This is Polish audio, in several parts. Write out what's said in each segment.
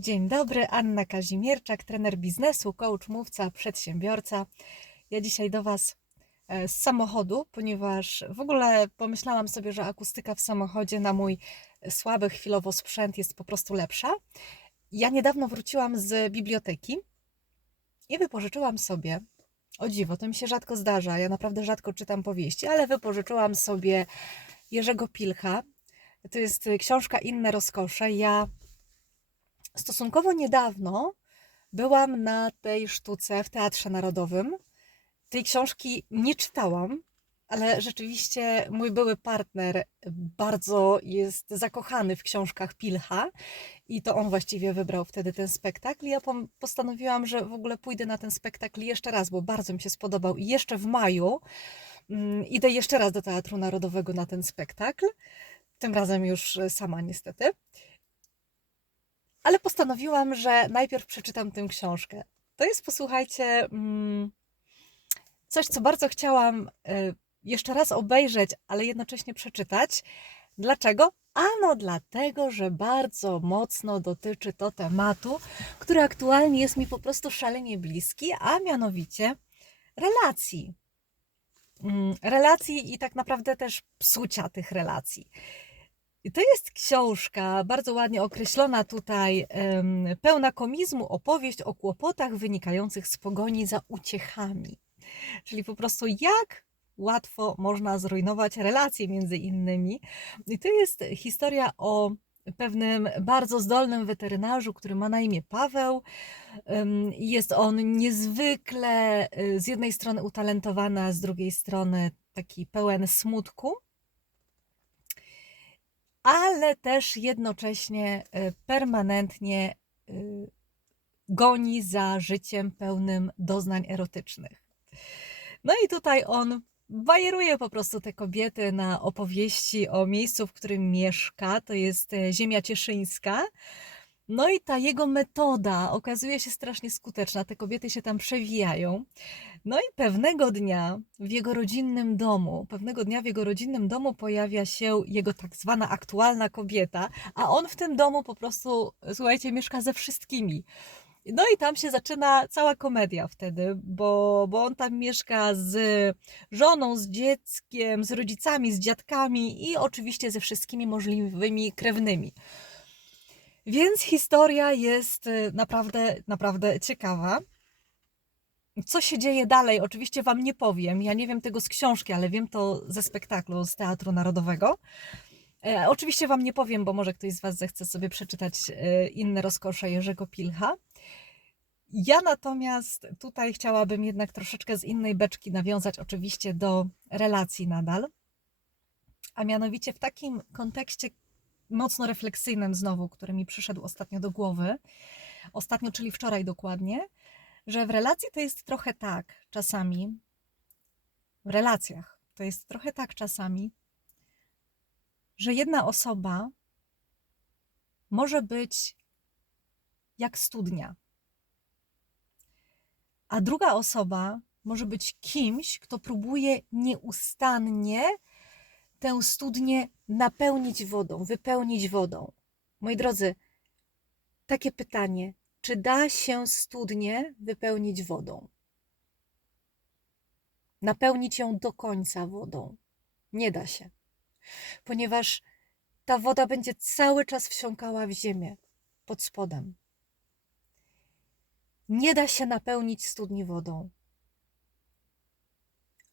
Dzień dobry, Anna Kazimierczak, trener biznesu, coach, mówca, przedsiębiorca. Ja dzisiaj do Was e, z samochodu, ponieważ w ogóle pomyślałam sobie, że akustyka w samochodzie na mój słaby chwilowo sprzęt jest po prostu lepsza. Ja niedawno wróciłam z biblioteki i wypożyczyłam sobie, o dziwo, to mi się rzadko zdarza, ja naprawdę rzadko czytam powieści, ale wypożyczyłam sobie Jerzego Pilcha. To jest książka Inne rozkosze. Ja stosunkowo niedawno byłam na tej sztuce w Teatrze Narodowym. Tej książki nie czytałam, ale rzeczywiście mój były partner bardzo jest zakochany w książkach Pilcha i to on właściwie wybrał wtedy ten spektakl. Ja postanowiłam, że w ogóle pójdę na ten spektakl jeszcze raz, bo bardzo mi się spodobał i jeszcze w maju mm, idę jeszcze raz do Teatru Narodowego na ten spektakl. Tym razem już sama niestety. Ale postanowiłam, że najpierw przeczytam tę książkę. To jest, posłuchajcie, mm, coś, co bardzo chciałam y, jeszcze raz obejrzeć, ale jednocześnie przeczytać. Dlaczego? Ano dlatego, że bardzo mocno dotyczy to tematu, który aktualnie jest mi po prostu szalenie bliski, a mianowicie relacji. Mm, Relacji i tak naprawdę też psucia tych relacji. I to jest książka bardzo ładnie określona tutaj, pełna komizmu, opowieść o kłopotach wynikających z pogoni za uciechami. Czyli po prostu jak łatwo można zrujnować relacje między innymi. I to jest historia o pewnym bardzo zdolnym weterynarzu, który ma na imię Paweł. Jest on niezwykle y, z jednej strony utalentowany, a z drugiej strony taki pełen smutku ale też jednocześnie y, permanentnie y, goni za życiem pełnym doznań erotycznych. No i tutaj on bajeruje po prostu te kobiety na opowieści o miejscu, w którym mieszka, to jest e, ziemia cieszyńska. No i ta jego metoda okazuje się strasznie skuteczna. Te kobiety się tam przewijają. No i pewnego dnia w jego rodzinnym domu, pewnego dnia w jego rodzinnym domu pojawia się jego tak zwana aktualna kobieta, a on w tym domu po prostu, słuchajcie, mieszka ze wszystkimi. No i tam się zaczyna cała komedia wtedy, bo, bo on tam mieszka z żoną, z dzieckiem, z rodzicami, z dziadkami i oczywiście ze wszystkimi możliwymi krewnymi. Więc historia jest y, naprawdę, naprawdę ciekawa. Co się dzieje dalej? Oczywiście Wam nie powiem. Ja nie wiem tego z książki, ale wiem to ze spektaklu z Teatru Narodowego. E, oczywiście Wam nie powiem, bo może ktoś z Was zechce sobie przeczytać e, inne rozkosze Jerzego Pilcha. Ja natomiast tutaj chciałabym jednak troszeczkę z innej beczki nawiązać, oczywiście do relacji nadal, a mianowicie w takim kontekście mocno refleksyjnym znowu, który mi przyszedł ostatnio do głowy, ostatnio, czyli wczoraj dokładnie, że w relacji to jest trochę tak czasami, w relacjach to jest trochę tak czasami, że jedna osoba może być jak studnia, a druga osoba może być kimś, kto próbuje nieustannie tę studnię napełnić wodą, wypełnić wodą. Moi drodzy, takie pytanie: czy da się studnię wypełnić wodą? Napełnić ją do końca wodą? Nie da się, ponieważ ta woda będzie cały czas wsiąkała w ziemię pod spodem. Nie da się napełnić studni wodą.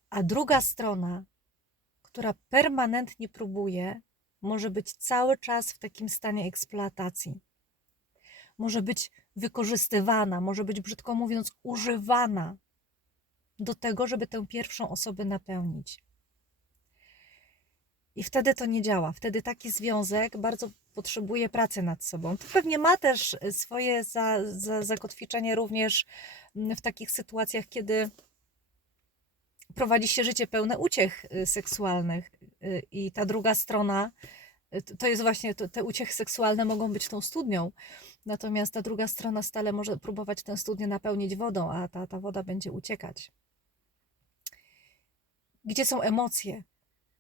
A druga strona, która permanentnie próbuje, może być cały czas w takim stanie eksploatacji. Może być wykorzystywana, może być brzydko mówiąc, używana do tego, żeby tę pierwszą osobę napełnić. I wtedy to nie działa. Wtedy taki związek bardzo potrzebuje pracy nad sobą. To pewnie ma też swoje za, za, zakotwiczenie również w takich sytuacjach, kiedy prowadzi się życie pełne uciech y, seksualnych y, i ta druga strona y, to- jest właśnie, to, te uciechy seksualne mogą być tą studnią, natomiast ta druga strona stale może próbować tę studnię napełnić wodą, a ta, ta woda będzie uciekać. Gdzie są emocje,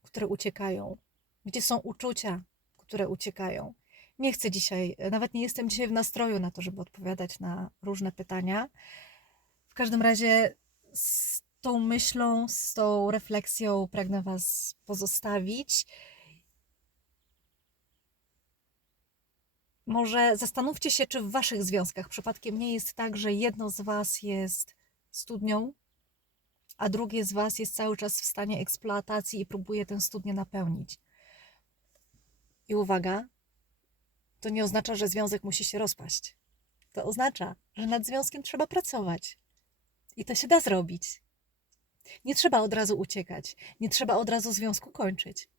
które uciekają? Gdzie są uczucia, które uciekają? Nie chcę dzisiaj, nawet nie jestem dzisiaj w nastroju na to, żeby odpowiadać na różne pytania. W każdym razie tą myślą, z tą refleksją pragnę Was pozostawić. Może zastanówcie się, czy w Waszych związkach przypadkiem nie jest tak, że jedno z Was jest studnią, a drugie z Was jest cały czas w stanie eksploatacji i próbuje tę studnię napełnić. I uwaga, to nie oznacza, że związek musi się rozpaść. To oznacza, że nad związkiem trzeba pracować. I to się da zrobić. Nie trzeba od razu uciekać, nie trzeba od razu związku kończyć.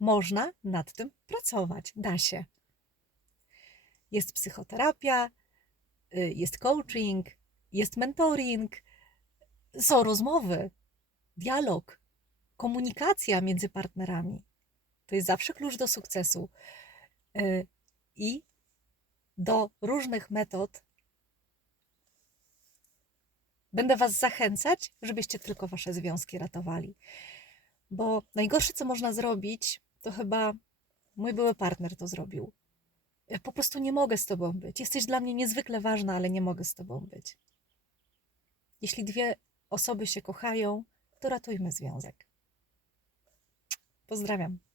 Można nad tym pracować, da się. Jest psychoterapia, y, jest coaching, jest mentoring, są rozmowy, dialog, komunikacja między partnerami. To jest zawsze klucz do sukcesu. Y, I do różnych metod będę Was zachęcać, żebyście tylko Wasze związki ratowali. Bo najgorsze, co można zrobić, to chyba mój były partner to zrobił. Ja po prostu nie mogę z Tobą być. Jesteś dla mnie niezwykle ważna, ale nie mogę z Tobą być. Jeśli dwie osoby się kochają, to ratujmy związek. Pozdrawiam.